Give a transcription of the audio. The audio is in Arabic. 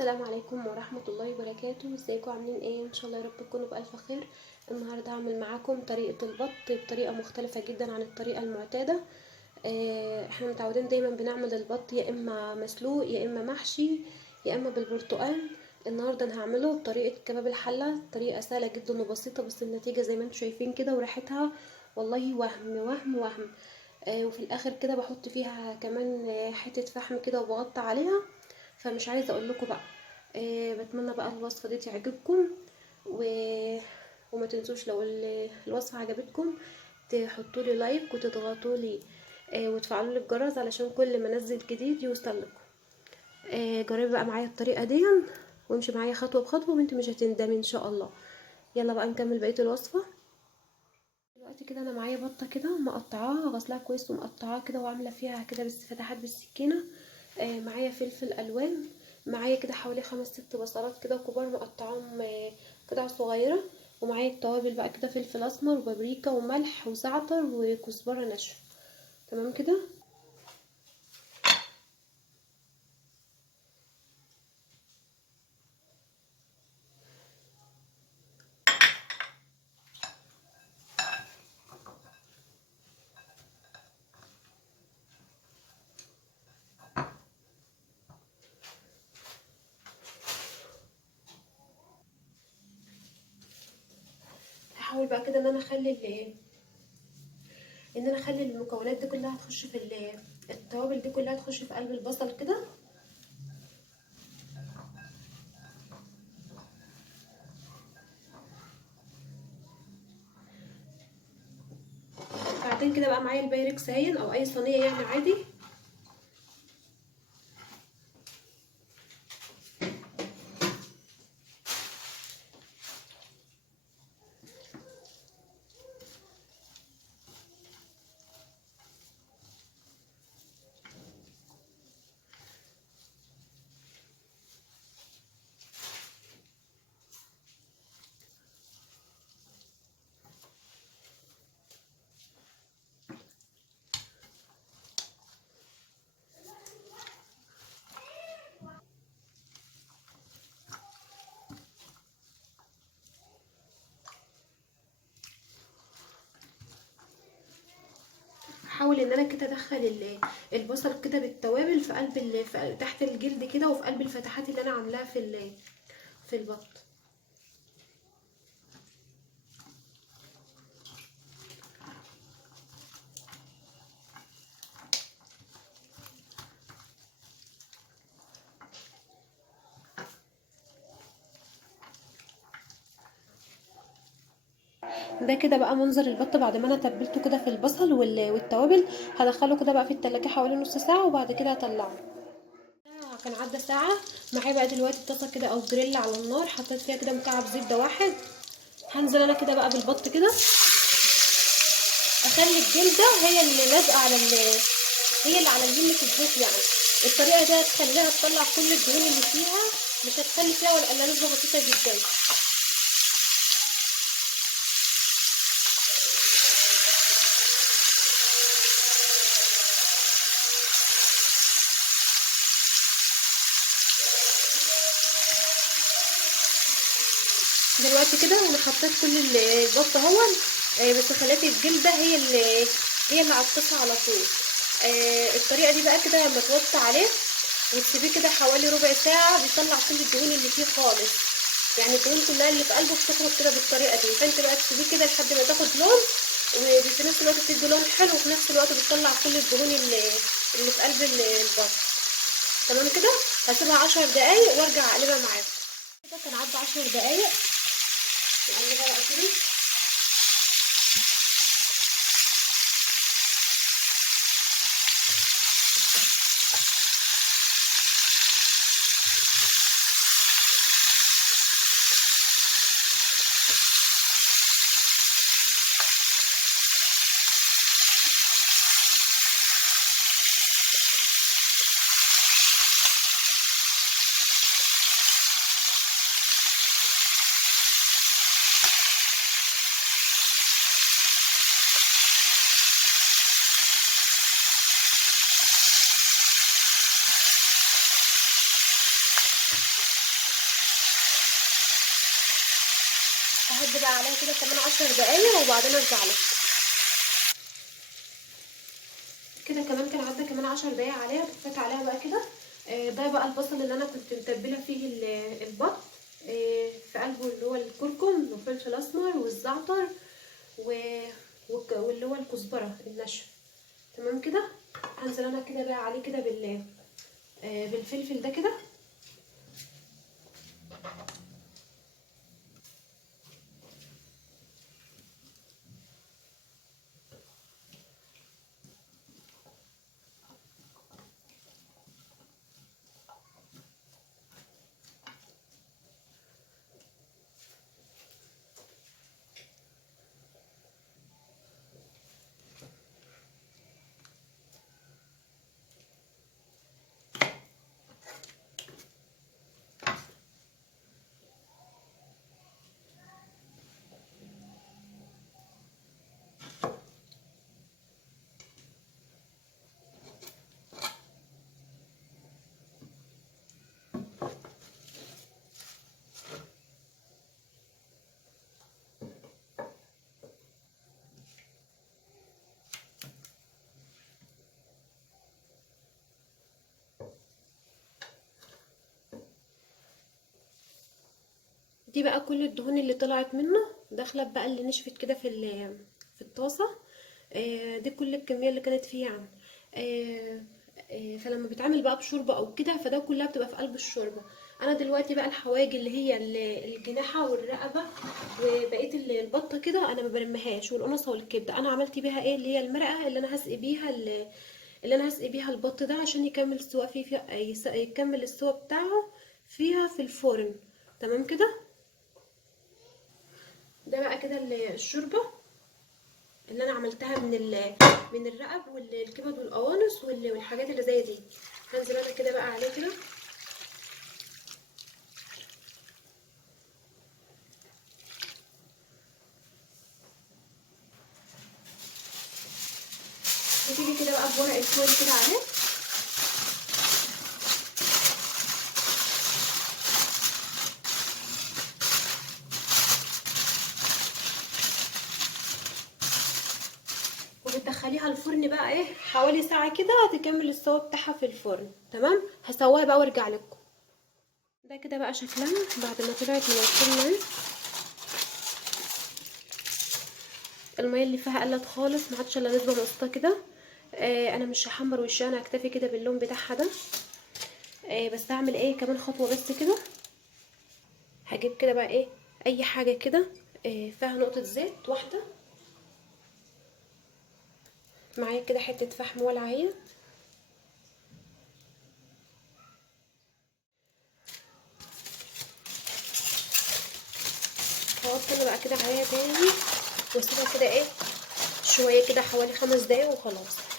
السلام عليكم ورحمة الله وبركاته. ازيكم عاملين ايه؟ ان شاء الله يا رب تكونوا بألف خير. النهاردة هعمل معاكم طريقة البط بطريقة مختلفة جدا عن الطريقة المعتادة. احنا متعودين دايما بنعمل البط يا اما مسلوق يا اما محشي يا اما بالبرتقال. النهاردة انا هعمله بطريقة كباب الحلة، طريقة سهلة جدا وبسيطة، بس النتيجة زي ما انتم شايفين كده وريحتها والله وهم وهم وهم. وفي الاخر كده بحط فيها كمان حتة فحم كده وبغطي عليها. فمش عايزه اقول لكم بقى. بتمنى بقى الوصفه دي تعجبكم و... وما تنسوش لو الوصفه عجبتكم تحطوا لي لايك وتضغطوا لي وتفعلوا لي الجرس علشان كل ما انزل جديد يوصل لكم. جربي بقى معايا الطريقه دي وامشي معايا خطوه بخطوه وانت مش هتندمي ان شاء الله. يلا بقى نكمل بقيه الوصفه. دلوقتي كده انا معايا بطه كده مقطعاها، غسلها كويس ومقطعاها كده وعامله فيها كده بس فتحات بالسكينه. معايا فلفل الوان، معايا كده حوالي 5 6 بصلات كده كبار مقطعاهم قطع صغيره، ومعايا التوابل بقى كده فلفل اسمر وبابريكا وملح وزعتر وكزبره ناشفه. تمام كده. هحاول بقى كده ان انا اخلي المكونات دي كلها تخش في التوابل دي كلها تخش في قلب البصل كده. بعدين كده بقى معايا البايركس هين او اي صينيه يعني عادي. احاول ان انا كده ادخل البصل كده بالتوابل في قلب تحت الجلد كده وفي قلب الفتحات اللي انا عاملاها في البط. ده كده بقى منظر البط بعد ما انا تبلته كده في البصل والتوابل. هدخله كده بقى في التلاجة حوالي نص ساعة وبعد كده هطلعه. كان عدى ساعة. معايا بقى دلوقتي طاسة كده او جريل على النار، حطيت فيها كده مكعب زبدة واحد. هنزل انا كده بقى بالبط كده، اخلي الجلدة هي اللي لازقة هي اللي على الجلد في الزيت يعني. الطريقة دي هتخليها تطلع كل الدهون اللي فيها، مش هتخلي فيها ولا الا نسبة بسيطة جدا. دلوقتي كده انا حطيت كل البط اهون. بس خليت الجلده هي اللي على الطاسه على طول. الطريقه دي بقى كده لما توطي عليه وتسيبيه كده حوالي ربع ساعه بيطلع كل الدهون اللي فيه خالص. يعني الدهون كلها اللي في قلبه بتخرج كده بالطريقه دي. فانت بقى تسيبيه كده لحد ما تاخد لون، وفي نفس الوقت بتدي لون حلو، وفي نفس الوقت بتطلع كل الدهون اللي في قلب البط. تمام كده. هسيبها 10 دقايق وارجع اقلبها معاكم. كده كان عدى 10 دقايق. نقلبها بقى كده. ههدي بقى عليها كده كمان 10 دقايق وبعدين ارجع لك. كده كمان كان عدى كمان 10 دقايق عليها، طفيت عليها بقى كده. ده بقى البصل اللي انا كنت متبله فيه البط، في قلبه اللي هو الكركم والفلفل الاسمر والزعتر واللي هو الكزبره الناشفه. تمام كده. هنزل انا كده بقى عليه كده بالفلفل ده كده. دي بقى كل الدهون اللي طلعت منه داخله بقى اللي نشفت كده في الطاسه. دي كل الكميه اللي كانت فيه يعني. فلما بيتعمل بقى بشوربه او كده فده كلها بتبقى في قلب الشوربه. انا دلوقتي بقى الحواجي اللي هي الجناحه والرقبه وبقيه البطه كده انا ما برميهاش، والقنصه والكبده انا عملت بيها ايه اللي هي المرقه اللي انا هسقي بيها البط ده عشان يكمل السوا يكمل السوا بتاعه فيها في الفرن. تمام كده. ده بقى كده الشوربه اللي انا عملتها من الرقب والكبد والقوانص والحاجات اللي زي دي. هنزل انا كده بقى عليه كده. وتيجي كده بقى بورق الفويل كده عليه. وبتدخليها الفرن بقى ايه حوالي ساعه كده هتكمل السوا بتاعها في الفرن. تمام. هسويها بقى وارجع لكم. ده كده بقى شكلها بعد ما طلعت من الفرن اهي. الميه اللي فيها قلت خالص، ما عادش الا نسبه بسيطه كده. انا مش هحمر وشها، انا هكتفي كده باللون بتاعها ده. بس هعمل ايه كمان خطوه بس كده. هجيب كده بقى ايه اي حاجه كده فيها نقطه زيت واحده. معايا كده حته فحم ولعه اهي. هحط انا بقى كده عليها تاني واسيبها كده ايه شويه كده حوالي 5 دقايق وخلاص.